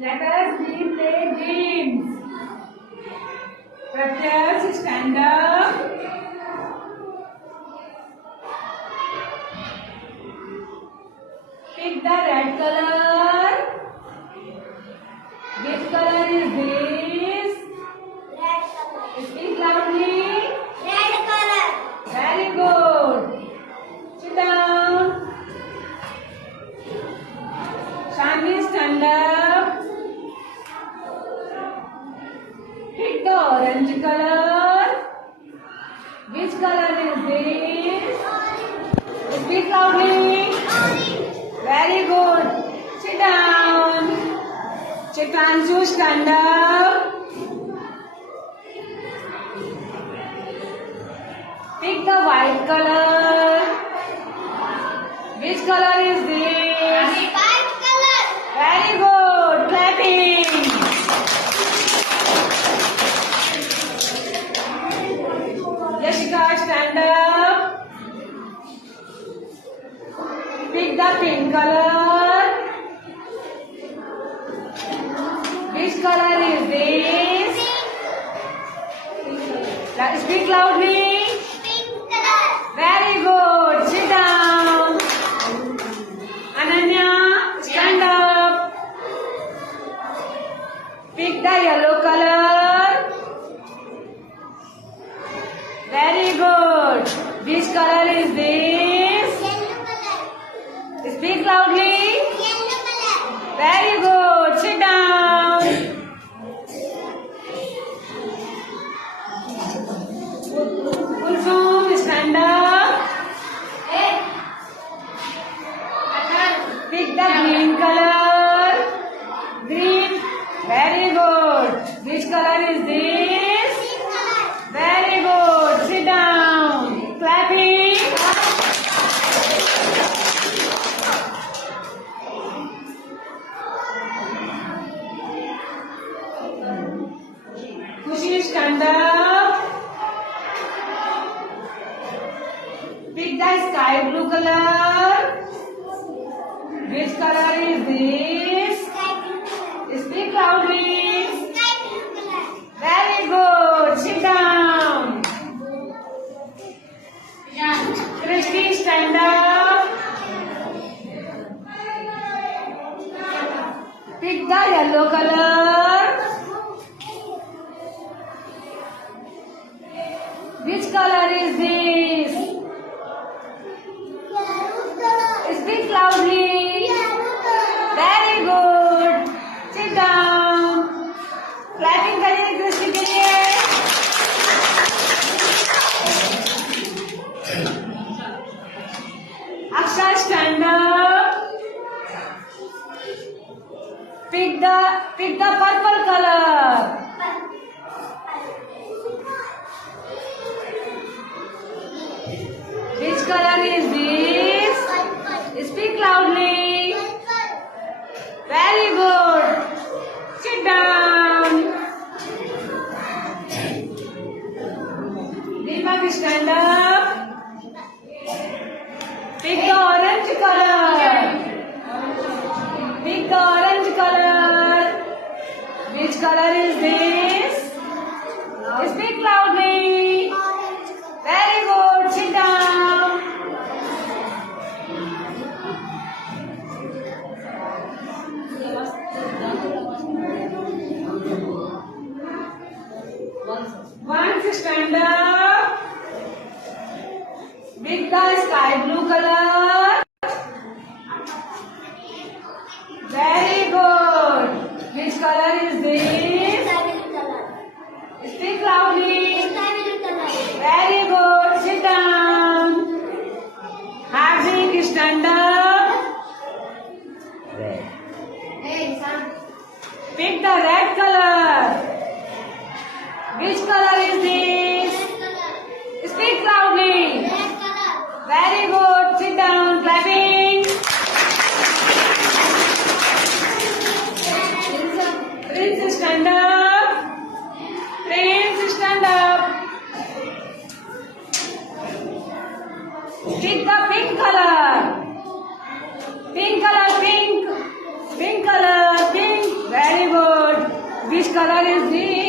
Let us play games. Pratyas, stand up. Pick the red color. Which color is this? Red color. Speak loudly. Red color. Very good. Sit down. Shanvi, stand up. Pick the orange color. Which color is this? Speak loudly. Very good. Sit down. Chitranju, stand up. Pick the white color. Which color is this? White color. Very good. Clapping. Yashika, stand up. Pick the pink color. Which color is this? Speak loudly. Pink color. Very good. Sit down. Ananya, stand up. Pick the yellow color. Very good. Which color is this? Yellow color. Speak loudly. Yellow color. Very good. Sit down. Kulsum, stand up. Pick the green color. Green. Very good. Which color is this? Pink color. Very good. Sit down. Clapping. Kushi, stand up. Pick the sky blue color. Which color is this? Sky blue color. Speak loudly. Sky blue color. Very good. Sit down. Christy, stand up. Pick the yellow color. Which color is this? Yellow color. Speak loudly. Yellow color. Very good. Sit down. Clapping करिए कृष्ण के लिए. Akshay, stand up. Pick the purple color. Which color is this? Speak loudly. Very good. Sit down. Deepak, stand up. Pick the orange color. Pick the orange color. Which color is this? Speak loudly. Very good. Sit down. Once, stand up. Pick the sky blue color. Very good. Which color is this? Sky blue color. Speak loudly. Sky blue color. Very good. Sit down. Hardik, stand up. Hey, son. Pick the red color. Which color is this? Red color. Speak loudly. Red color. Very good. Sit down. Clapping. Prince, stand up. Prince, stand up. Pick the pink color. Pink color, pink. Pink color. Which color is this?